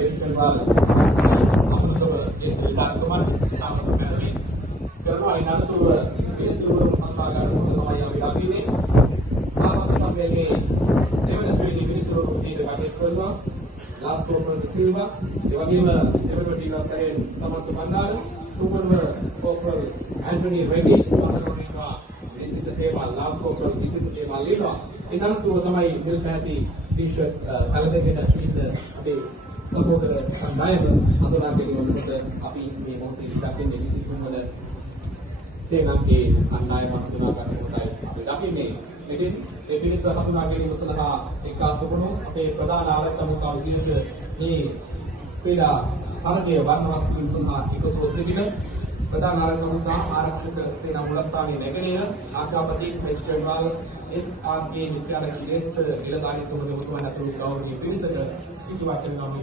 Festival අනුතව දේශීය කාර්යක්‍රම තාමත් පැහැදිලි කරනවා. ඒ නඩතුව ඒ සිරුරු මහත්මාගාර තමයි අපි ලබන්නේ. ආමත සම්මේලනයේ දෙවන ශ්‍රේණි මිනිස්සු දීර්ඝ කටයුතු කරනවා. ලාස් කෝපර් සිල්වා ඒ වගේම දෙවන ටීවසයෙන් සමත් බණ්ඩාර තුන්වන කෝපර් ඇන්ටනි රෙඩි වහනවා විසිත තේමා ලාස් කෝපර් විසිත තේමා ලීනවා. ඒ නඩතුව තමයි නිල් පැහැති ටී-ෂර්ට් කලදගෙන ඉන්න අපේ සහෝදර සම්දායම අඳුනා ගැනීමකට අපි මේ මොහොතේ දකින්නේ 23 වන සේනාංගයේ අන්නායම හඳුනා ගන්න කොටයි අපි දකින්නේ. ඉතින් ඒ පිරිස හඳුනා ගැනීම සඳහා එක්කාසු වුණු අපේ ප්‍රධාන ආරක්ෂක අමුතාව විදිහට මේ ක්‍රීඩා තරගයේ වර්ණවත් කිරීම සඳහා එකතුව සිටින ප්‍රධාන ආරක්ෂක අමුතා ආරක්ෂක සේනා මුලස්ථානයේ නැගෙනහිර ආචාර්යපති මෙස්ටර්මාල් SRK විද්‍යාලයේ ශ්‍රේෂ්ඨ නිලධාරීතුමනි උතුමන් අතුරු ගෞරවනීය පිරිසට සිටිවත් වෙනවා මේ